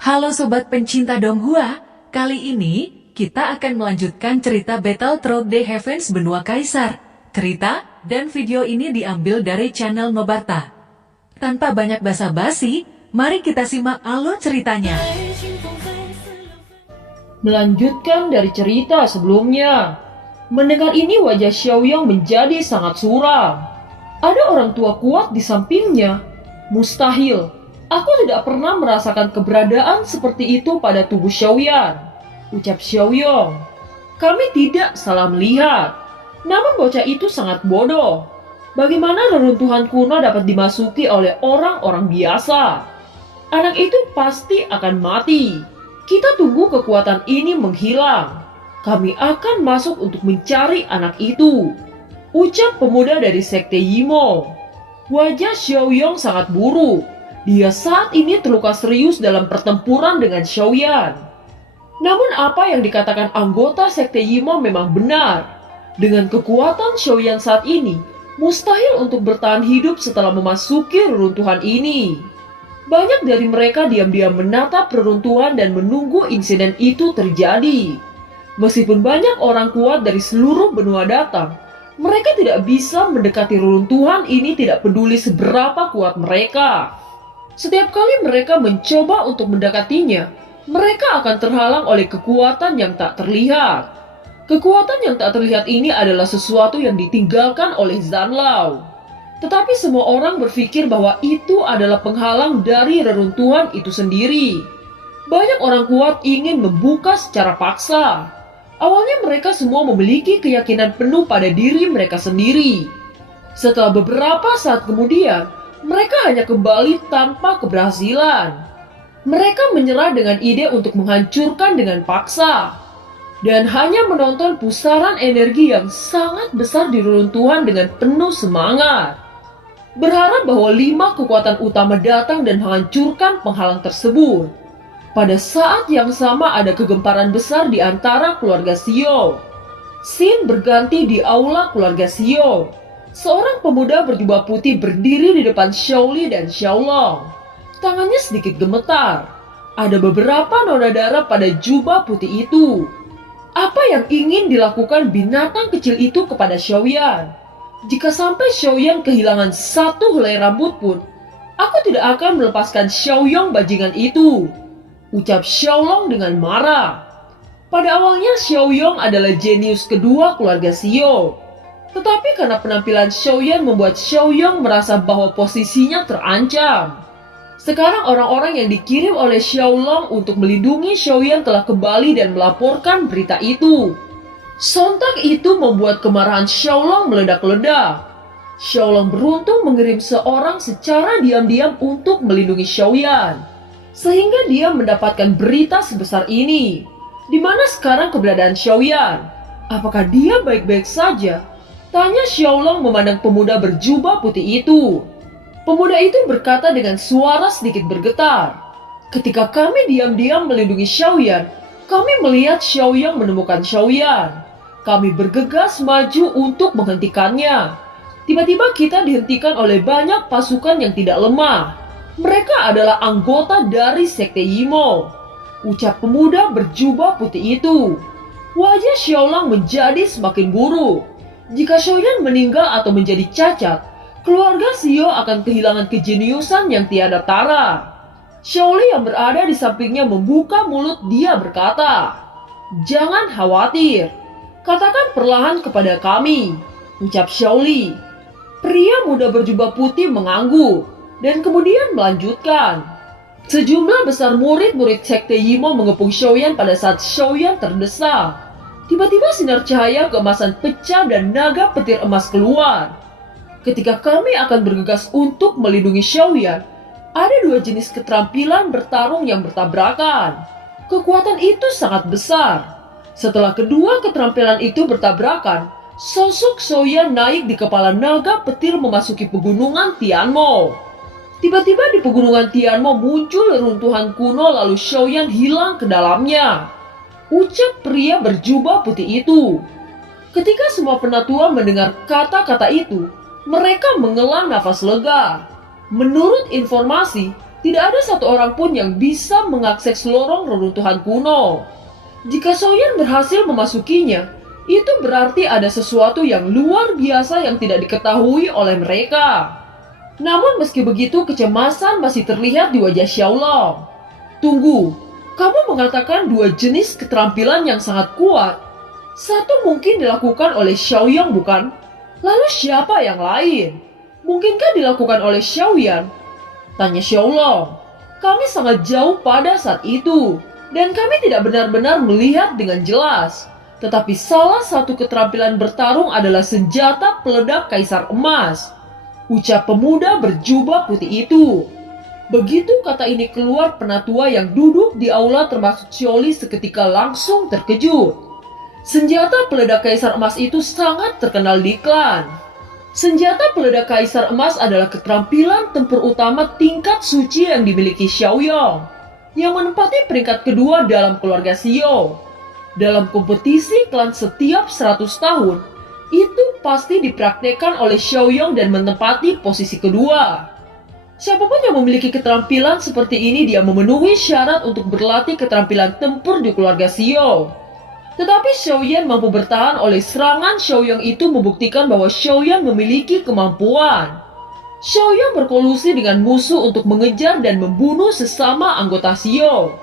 Halo Sobat pencinta Donghua, kali ini kita akan melanjutkan cerita Battle Through the Heavens Benua Kaisar. Cerita dan video ini diambil dari channel Nobarta. Tanpa banyak basa-basi, mari kita simak alur ceritanya. Melanjutkan dari cerita sebelumnya. Mendengar ini wajah Xiaoyang menjadi sangat suram. Ada orang tua kuat di sampingnya. Mustahil. Aku tidak pernah merasakan keberadaan seperti itu pada tubuh Xiaoyan, ucap Xiaoyong. Kami tidak salah melihat. Namun bocah itu sangat bodoh. Bagaimana reruntuhan kuno dapat dimasuki oleh orang-orang biasa? Anak itu pasti akan mati. Kita tunggu kekuatan ini menghilang. Kami akan masuk untuk mencari anak itu, ucap pemuda dari sekte Yimo. Wajah Xiaoyong sangat buruk. Dia saat ini terluka serius dalam pertempuran dengan Xiaoyan. Namun apa yang dikatakan anggota sekte Yimo memang benar. Dengan kekuatan Xiaoyan saat ini, mustahil untuk bertahan hidup setelah memasuki reruntuhan ini. Banyak dari mereka diam-diam menatap reruntuhan dan menunggu insiden itu terjadi. Meskipun banyak orang kuat dari seluruh benua datang, mereka tidak bisa mendekati reruntuhan ini tidak peduli seberapa kuat mereka. Setiap kali mereka mencoba untuk mendekatinya, mereka akan terhalang oleh kekuatan yang tak terlihat. Kekuatan yang tak terlihat ini adalah sesuatu yang ditinggalkan oleh Zanlao. Tetapi semua orang berpikir bahwa itu adalah penghalang dari reruntuhan itu sendiri. Banyak orang kuat ingin membuka secara paksa. Awalnya mereka semua memiliki keyakinan penuh pada diri mereka sendiri. Setelah beberapa saat kemudian, mereka hanya kembali tanpa keberhasilan. Mereka menyerah dengan ide untuk menghancurkan dengan paksa. Dan hanya menonton pusaran energi yang sangat besar di reruntuhan dengan penuh semangat. Berharap bahwa 5 kekuatan utama datang dan menghancurkan penghalang tersebut. Pada saat yang sama ada kegemparan besar di antara keluarga Xiao. Scene berganti di aula keluarga Xiao. Seorang pemuda berjubah putih berdiri di depan Xiaoli dan Xiaolong. Tangannya sedikit gemetar. Ada beberapa noda darah pada jubah putih itu. Apa yang ingin dilakukan binatang kecil itu kepada Xiaoyan? Jika sampai Xiaoyan kehilangan satu helai rambut pun, aku tidak akan melepaskan Xiaoyong bajingan itu, ucap Xiaolong dengan marah. Pada awalnya Xiaoyong adalah jenius kedua keluarga Xiao. Tetapi karena penampilan Xiaoyan membuat Xiaoyong merasa bahwa posisinya terancam. Sekarang orang-orang yang dikirim oleh Xiaolong untuk melindungi Xiaoyan telah kembali dan melaporkan berita itu. Sontak itu membuat kemarahan Xiaolong meledak-ledak. Xiaolong beruntung mengirim seorang secara diam-diam untuk melindungi Xiaoyan. Sehingga dia mendapatkan berita sebesar ini. Di mana sekarang keberadaan Xiaoyan? Apakah dia baik-baik saja? Tanya Xiaolong memandang pemuda berjubah putih itu. Pemuda itu berkata dengan suara sedikit bergetar. Ketika kami diam-diam melindungi Xiaoyan, kami melihat Xiaoyang menemukan Xiaoyan. Kami bergegas maju untuk menghentikannya. Tiba-tiba kita dihentikan oleh banyak pasukan yang tidak lemah. Mereka adalah anggota dari sekte Yimo, ucap pemuda berjubah putih itu. Wajah Xiaolong menjadi semakin buruk. Jika Xiaoyan meninggal atau menjadi cacat, keluarga Xiao akan kehilangan kejeniusan yang tiada tara. Xiaoli yang berada di sampingnya membuka mulut, dia berkata, "Jangan khawatir, katakan perlahan kepada kami," ucap Xiaoli. Pria muda berjubah putih mengangguk dan kemudian melanjutkan. Sejumlah besar murid-murid sekte Yimo mengepung Xiaoyan pada saat Xiaoyan terdesak. Tiba-tiba sinar cahaya keemasan pecah dan naga petir emas keluar. Ketika kami akan bergegas untuk melindungi Xiaoyan, ada 2 jenis keterampilan bertarung yang bertabrakan. Kekuatan itu sangat besar. Setelah kedua keterampilan itu bertabrakan, sosok Xiaoyan naik di kepala naga petir memasuki pegunungan Tianmo. Tiba-tiba di pegunungan Tianmo muncul reruntuhan kuno lalu Xiaoyan hilang ke dalamnya, ucap pria berjubah putih itu. Ketika semua penatua mendengar kata-kata itu, mereka menghela nafas lega. Menurut informasi, Tidak ada satu orang pun yang bisa mengakses lorong reruntuhan kuno. Jika Xiaoyan berhasil memasukinya, itu berarti ada sesuatu yang luar biasa yang tidak diketahui oleh mereka. Namun meski begitu, kecemasan masih terlihat di wajah Xiaolong. Tunggu, kamu mengatakan dua jenis keterampilan yang sangat kuat. Satu mungkin dilakukan oleh Xiaoyang, bukan? Lalu siapa yang lain? Mungkinkah dilakukan oleh Xiaoyan? Tanya Xiaolong. Kami sangat jauh pada saat itu, dan kami tidak benar-benar melihat dengan jelas. Tetapi salah satu keterampilan bertarung adalah senjata peledak kaisar emas. Ucap pemuda berjubah putih itu. Begitu kata ini keluar, penatua yang duduk di aula termasuk Xiaoli seketika langsung terkejut. Senjata peledak kaisar emas itu sangat terkenal di klan. Senjata peledak kaisar emas adalah keterampilan tempur utama tingkat suci yang dimiliki Xiaoyong, yang menempati peringkat kedua dalam keluarga Xiao. Dalam kompetisi klan setiap 100 tahun, itu pasti dipraktekkan oleh Xiaoyong dan menempati posisi kedua. Siapapun yang memiliki keterampilan seperti ini, dia memenuhi syarat untuk berlatih keterampilan tempur di keluarga Xiao. Tetapi Xiaoyan mampu bertahan oleh serangan Xiaoyang itu membuktikan bahwa Xiaoyan memiliki kemampuan. Xiaoyang berkolusi dengan musuh untuk mengejar dan membunuh sesama anggota Xiao.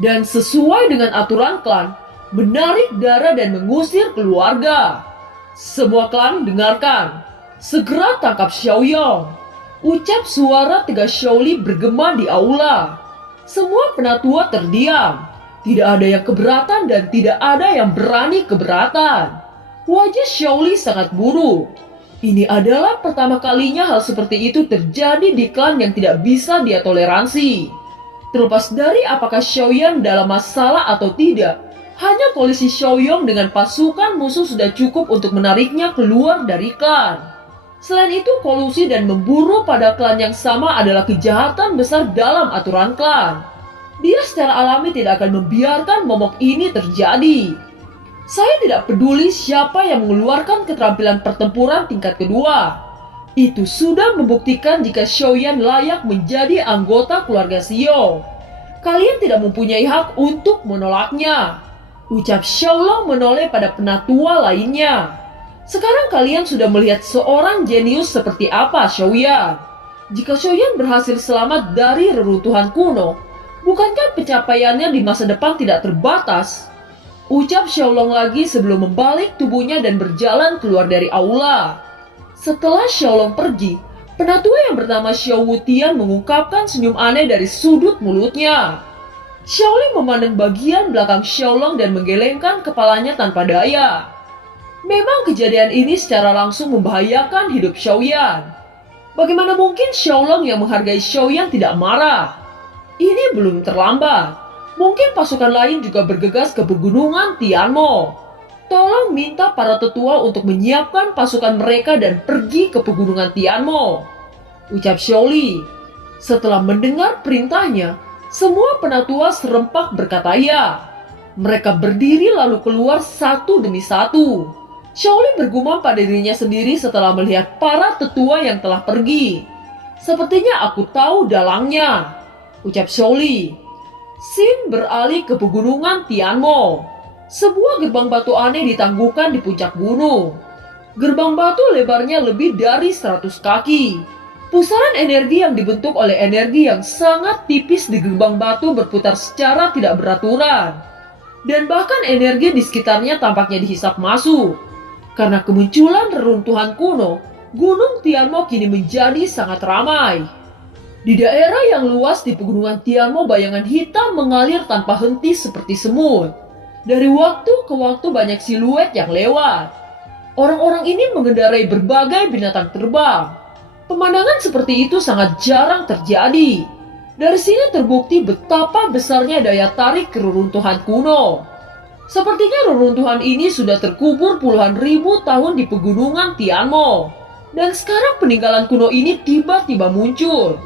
Dan sesuai dengan aturan klan, menarik darah dan mengusir keluarga. Semua klan dengarkan, segera tangkap Xiaoyang. Ucap suara tegas Xiaoli bergema di aula. Semua penatua terdiam. Tidak ada yang keberatan dan tidak ada yang berani keberatan. Wajah Xiaoli sangat buruk. Ini adalah pertama kalinya hal seperti itu terjadi di klan yang tidak bisa dia toleransi. Terlepas dari apakah Xiaoyan dalam masalah atau tidak, hanya koalisi Xiaoyong dengan pasukan musuh sudah cukup untuk menariknya keluar dari klan. Selain itu, kolusi dan memburu pada klan yang sama adalah kejahatan besar dalam aturan klan. Dia secara alami tidak akan membiarkan momok ini terjadi. Saya tidak peduli siapa yang mengeluarkan keterampilan pertempuran tingkat kedua. Itu sudah membuktikan jika Xiaoyan layak menjadi anggota keluarga Xiao. Kalian tidak mempunyai hak untuk menolaknya. Ucap Xiaolong menoleh pada penatua lainnya. Sekarang kalian sudah melihat seorang jenius seperti apa Xiaoyan. Jika Xiaoyan berhasil selamat dari reruntuhan kuno, bukankah pencapaiannya di masa depan tidak terbatas? Ucap Xiaolong lagi sebelum membalik tubuhnya dan berjalan keluar dari aula. Setelah Xiaolong pergi, penatua yang bernama Xiao Wutian mengungkapkan senyum aneh dari sudut mulutnya. Xiaoli memandang bagian belakang Xiaolong dan menggelengkan kepalanya tanpa daya. Memang kejadian ini secara langsung membahayakan hidup Xiaoyan. Bagaimana mungkin Xiaolong yang menghargai Xiaoyan tidak marah? Ini belum terlambat. Mungkin pasukan lain juga bergegas ke pegunungan Tianmo. Tolong minta para tetua untuk menyiapkan pasukan mereka dan pergi ke pegunungan Tianmo. Ucap Xiaoli. Setelah mendengar perintahnya, semua penatua serempak berkata ya. Mereka berdiri lalu keluar satu demi satu. Xiaoli bergumam pada dirinya sendiri setelah melihat para tetua yang telah pergi. Sepertinya aku tahu dalangnya. Ucap Xiaoli. Xin beralih ke pegunungan Tianmo. Sebuah gerbang batu aneh ditangguhkan di puncak gunung. Gerbang batu lebarnya lebih dari 100 kaki. Pusaran energi yang dibentuk oleh energi yang sangat tipis di gerbang batu berputar secara tidak beraturan. Dan bahkan energi di sekitarnya tampaknya dihisap masuk. Karena kemunculan reruntuhan kuno, Gunung Tianmo kini menjadi sangat ramai. Di daerah yang luas di pegunungan Tianmo, bayangan hitam mengalir tanpa henti seperti semut. Dari waktu ke waktu banyak siluet yang lewat. Orang-orang ini mengendarai berbagai binatang terbang. Pemandangan seperti itu sangat jarang terjadi. Dari sini terbukti betapa besarnya daya tarik reruntuhan kuno. Sepertinya reruntuhan ini sudah terkubur puluhan ribu tahun di pegunungan Tianmo. Dan sekarang peninggalan kuno ini tiba-tiba muncul.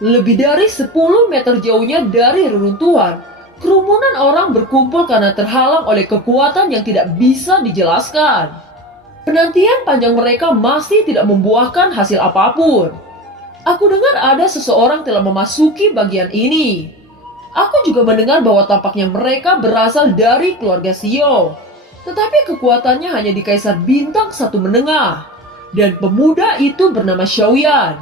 Lebih dari 10 meter jauhnya dari reruntuhan, kerumunan orang berkumpul karena terhalang oleh kekuatan yang tidak bisa dijelaskan. Penantian panjang mereka masih tidak membuahkan hasil apapun. Aku dengar ada seseorang telah memasuki bagian ini. Aku juga mendengar bahwa tampaknya mereka berasal dari keluarga Xiao. Tetapi kekuatannya hanya di Kaisar Bintang Satu Menengah. Dan pemuda itu bernama Xiaoyan.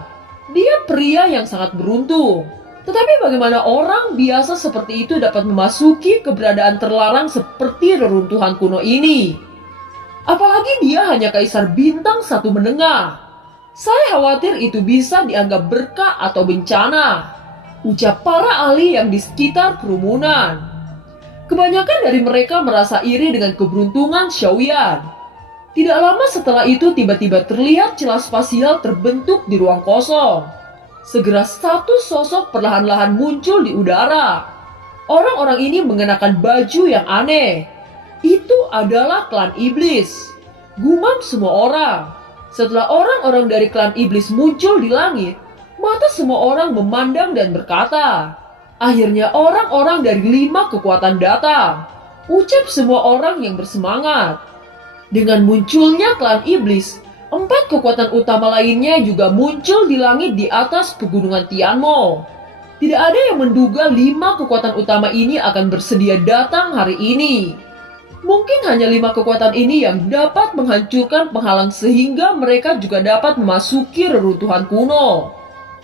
Dia pria yang sangat beruntung. Tetapi bagaimana orang biasa seperti itu dapat memasuki keberadaan terlarang seperti reruntuhan kuno ini? Apalagi dia hanya Kaisar Bintang Satu Menengah. Saya khawatir itu bisa dianggap berkah atau bencana, ucap para ahli yang di sekitar kerumunan. Kebanyakan dari mereka merasa iri dengan keberuntungan Xiaoyan. Tidak lama setelah itu tiba-tiba terlihat celah spasial terbentuk di ruang kosong. Segera satu sosok perlahan-lahan muncul di udara. Orang-orang ini mengenakan baju yang aneh. Itu adalah klan iblis. Gumam semua orang. Setelah orang-orang dari klan iblis muncul di langit, mata semua orang memandang dan berkata, akhirnya orang-orang dari 5 kekuatan datang. Ucap semua orang yang bersemangat. Dengan munculnya klan iblis, 4 kekuatan utama lainnya juga muncul di langit di atas pegunungan Tianmo. Tidak ada yang menduga 5 kekuatan utama ini akan bersedia datang hari ini. Mungkin hanya 5 kekuatan ini yang dapat menghancurkan penghalang sehingga mereka juga dapat memasuki reruntuhan kuno.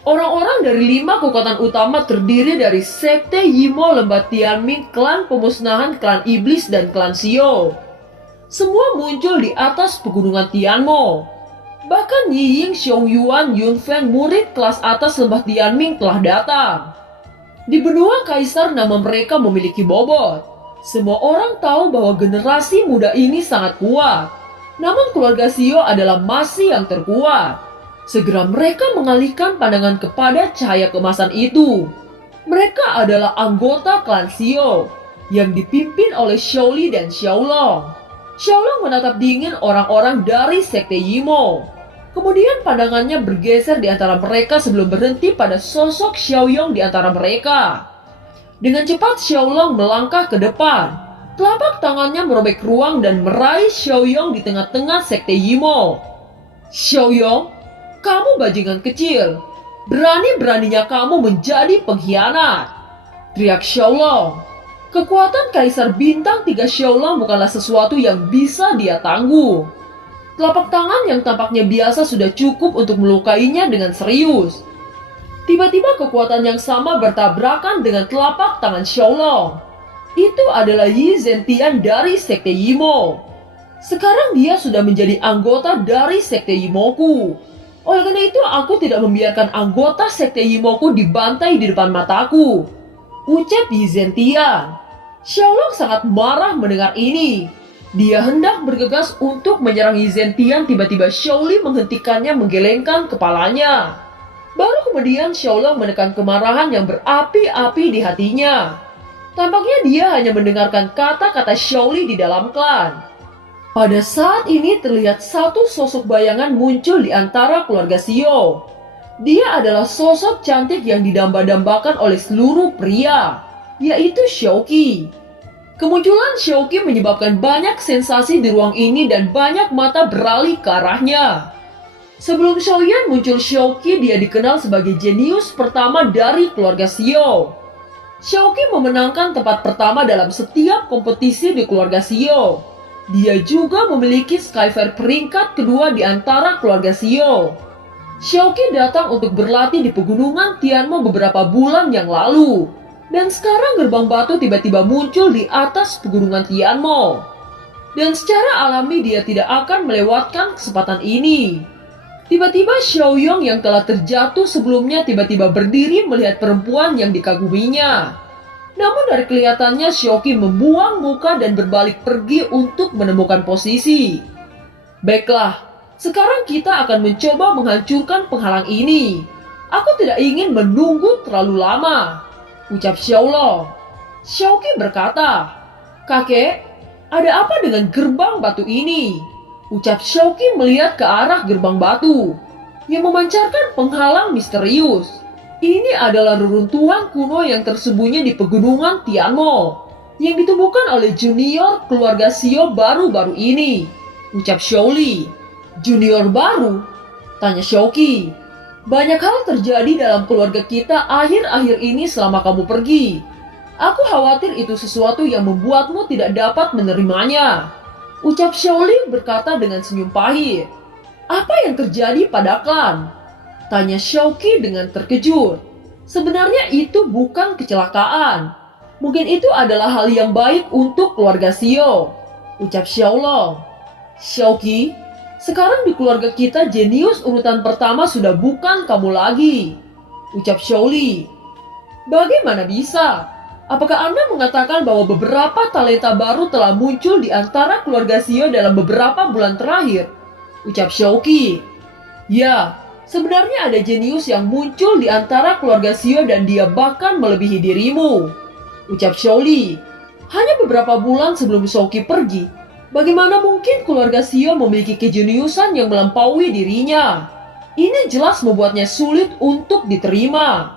Orang-orang dari 5 kekuatan utama terdiri dari Sekte Yimo Lembah Tianming, klan pemusnahan klan iblis dan klan Xiao. Semua muncul di atas pegunungan Tianmo. Bahkan Yi Ying, Xiong Yuan, Yun Feng, murid kelas atas Lembah Tianming telah datang. Di benua Kaisar nama mereka memiliki bobot. Semua orang tahu bahwa generasi muda ini sangat kuat. Namun keluarga Xiao adalah masih yang terkuat. Segera mereka mengalihkan pandangan kepada cahaya keemasan itu. Mereka adalah anggota klan Xiao yang dipimpin oleh Xiaoli dan Xiaolong. Xiaolong menatap dingin orang-orang dari Sekte Yimo. Kemudian pandangannya bergeser di antara mereka sebelum berhenti pada sosok Xiaoyong di antara mereka. Dengan cepat Xiaolong melangkah ke depan. Telapak tangannya merobek ruang dan meraih Xiaoyong di tengah-tengah Sekte Yimo. Xiaoyong, kamu bajingan kecil. Berani-beraninya kamu menjadi pengkhianat, teriak Xiaolong. Kekuatan Kaisar Bintang 3 Xiaolong bukanlah sesuatu yang bisa dia tangguh. Telapak tangan yang tampaknya biasa sudah cukup untuk melukainya dengan serius. Tiba-tiba kekuatan yang sama bertabrakan dengan telapak tangan Xiaolong. Itu adalah Yi Zentian dari Sekte Yimo. Sekarang dia sudah menjadi anggota dari Sekte Yimoku. Oleh karena itu aku tidak membiarkan anggota Sekte Yimoku dibantai di depan mataku, ucap Yi Zentian. Xiaolong sangat marah mendengar ini. Dia hendak bergegas untuk menyerang Yi Zentian, tiba-tiba Xiaoli menghentikannya menggelengkan kepalanya. Baru kemudian Xiaolong menekan kemarahan yang berapi-api di hatinya. Tampaknya dia hanya mendengarkan kata-kata Xiaoli di dalam klan. Pada saat ini terlihat satu sosok bayangan muncul di antara keluarga Xiao. Dia adalah sosok cantik yang didamba-dambakan oleh seluruh pria, yaitu Xiaoqi. Kemunculan Xiaoqi menyebabkan banyak sensasi di ruang ini dan banyak mata beralih ke arahnya. Sebelum Xiaoyan muncul Xiaoqi, dia dikenal sebagai jenius pertama dari keluarga Xiao. Xiaoqi memenangkan tempat pertama dalam setiap kompetisi di keluarga Xiao. Dia juga memiliki Skyfire peringkat kedua di antara keluarga Xiao. Xiaoqi datang untuk berlatih di pegunungan Tianmo beberapa bulan yang lalu. Dan sekarang gerbang batu tiba-tiba muncul di atas pegunungan Tianmo. Dan secara alami dia tidak akan melewatkan kesempatan ini. Tiba-tiba Xiaoyong yang telah terjatuh sebelumnya tiba-tiba berdiri melihat perempuan yang dikaguminya. Namun dari kelihatannya Xiaoqi membuang muka dan berbalik pergi untuk menemukan posisi. Baiklah, sekarang kita akan mencoba menghancurkan penghalang ini. Aku tidak ingin menunggu terlalu lama, ucap Xiaolong. Xiaoqi berkata, kakek, ada apa dengan gerbang batu ini? Ucap Xiaoqi melihat ke arah gerbang batu yang memancarkan penghalang misterius. Ini adalah reruntuhan kuno yang tersembunyi di pegunungan Tianmo yang ditemukan oleh junior keluarga Xiao baru-baru ini, ucap Xiaoli. Junior baru? Tanya Xiaoqi. Banyak hal terjadi dalam keluarga kita akhir-akhir ini selama kamu pergi. Aku khawatir itu sesuatu yang membuatmu tidak dapat menerimanya. Ucap Xiaoli berkata dengan senyum pahit. Apa yang terjadi pada klan? Tanya Xiaoqi dengan terkejut. Sebenarnya itu bukan kecelakaan. Mungkin itu adalah hal yang baik untuk keluarga Xiao. Ucap Xiaolong. Xiaoqi, sekarang di keluarga kita jenius urutan pertama sudah bukan kamu lagi. Ucap Xiaoli. Bagaimana bisa? Apakah Anda mengatakan bahwa beberapa talenta baru telah muncul di antara keluarga Xiao dalam beberapa bulan terakhir? Ucap Xiaoqi. Ya, sebenarnya ada jenius yang muncul di antara keluarga Xiao dan dia bahkan melebihi dirimu. Ucap Xiaoli. Hanya beberapa bulan sebelum Xiaoqi pergi, bagaimana mungkin keluarga Xiao memiliki kejeniusan yang melampaui dirinya? Ini jelas membuatnya sulit untuk diterima.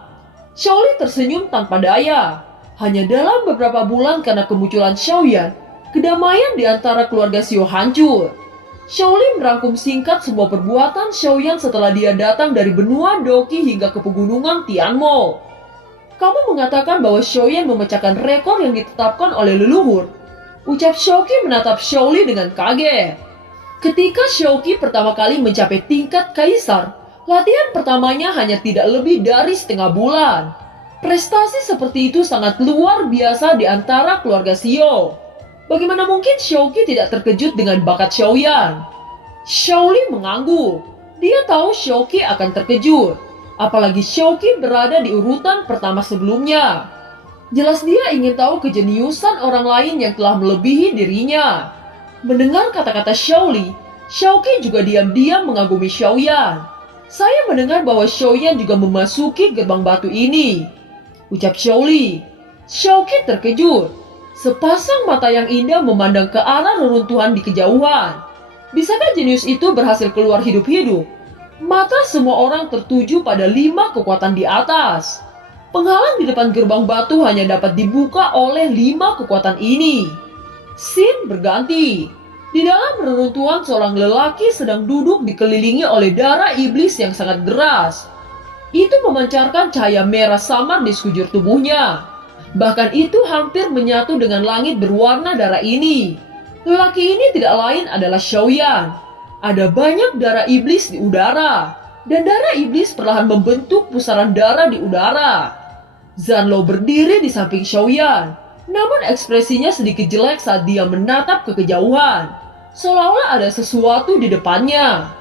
Xiaoli tersenyum tanpa daya. Hanya dalam beberapa bulan karena kemunculan Xiaoyan, kedamaian di antara keluarga Xiao hancur. Xiaoli merangkum singkat semua perbuatan Xiaoyan setelah dia datang dari benua Doqi hingga ke pegunungan Tianmo. Kamu mengatakan bahwa Xiaoyan memecahkan rekor yang ditetapkan oleh leluhur. Ucap Xiaoqi menatap Xiaoli dengan kaget. Ketika Xiaoqi pertama kali mencapai tingkat kaisar, latihan pertamanya hanya tidak lebih dari setengah bulan. Prestasi seperti itu sangat luar biasa di antara keluarga Xiao. Bagaimana mungkin Xiaoqi tidak terkejut dengan bakat Xiaoyan? Xiaoli mengangguk. Dia tahu Xiaoqi akan terkejut. Apalagi Xiaoqi berada di urutan pertama sebelumnya. Jelas dia ingin tahu kejeniusan orang lain yang telah melebihi dirinya. Mendengar kata-kata Xiaoli, Xiaoqi juga diam-diam mengagumi Xiaoyan. Saya mendengar bahwa Xiaoyan juga memasuki gerbang batu ini. Ucap Xiaoli. Xiaoqi terkejut. Sepasang mata yang indah memandang ke arah reruntuhan di kejauhan. Bisakah jenius itu berhasil keluar hidup-hidup? Mata semua orang tertuju pada 5 kekuatan di atas. Penghalang di depan gerbang batu hanya dapat dibuka oleh 5 kekuatan ini. Scene berganti. Di dalam reruntuhan seorang lelaki sedang duduk dikelilingi oleh darah iblis yang sangat deras. Itu memancarkan cahaya merah samar di sekujur tubuhnya. Bahkan itu hampir menyatu dengan langit berwarna darah ini. Lelaki ini tidak lain adalah Xiaoyan. Ada banyak darah iblis di udara, dan darah iblis perlahan membentuk pusaran darah di udara. Zanlo berdiri di samping Xiaoyan, namun ekspresinya sedikit jelek saat dia menatap ke kejauhan, seolah-olah ada sesuatu di depannya.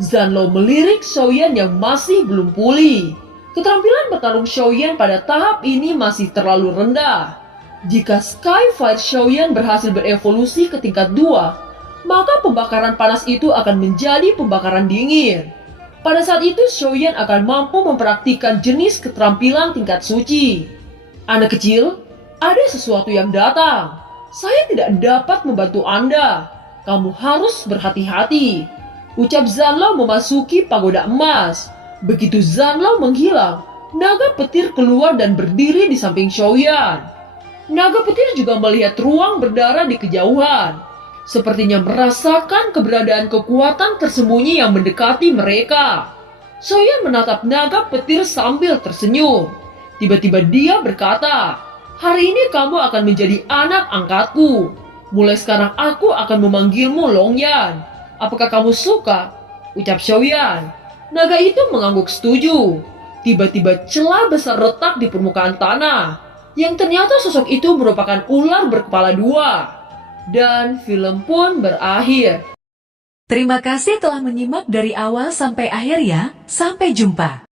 Zanlo melirik Xiaoyan yang masih belum pulih. Keterampilan bertarung Xiaoyan pada tahap ini masih terlalu rendah. Jika Sky Fire Xiaoyan berhasil berevolusi ke tingkat 2, maka pembakaran panas itu akan menjadi pembakaran dingin. Pada saat itu Xiaoyan akan mampu mempraktikkan jenis keterampilan tingkat suci. Anak kecil, ada sesuatu yang datang. Saya tidak dapat membantu Anda. Kamu harus berhati-hati. Ucap Zanlo memasuki pagoda emas. Begitu Zanlo menghilang, naga petir keluar dan berdiri di samping Xiaoyan. Naga petir juga melihat ruang berdarah di kejauhan. Sepertinya merasakan keberadaan kekuatan tersembunyi yang mendekati mereka. Xiaoyan menatap naga petir sambil tersenyum. Tiba-tiba dia berkata, "Hari ini kamu akan menjadi anak angkatku. Mulai sekarang aku akan memanggilmu Longyan. Apakah kamu suka?" Ucap Xiaoyan. Naga itu mengangguk setuju. Tiba-tiba celah besar retak di permukaan tanah, yang ternyata sosok itu merupakan ular berkepala 2. Dan film pun berakhir. Terima kasih telah menyimak dari awal sampai akhir ya. Sampai jumpa.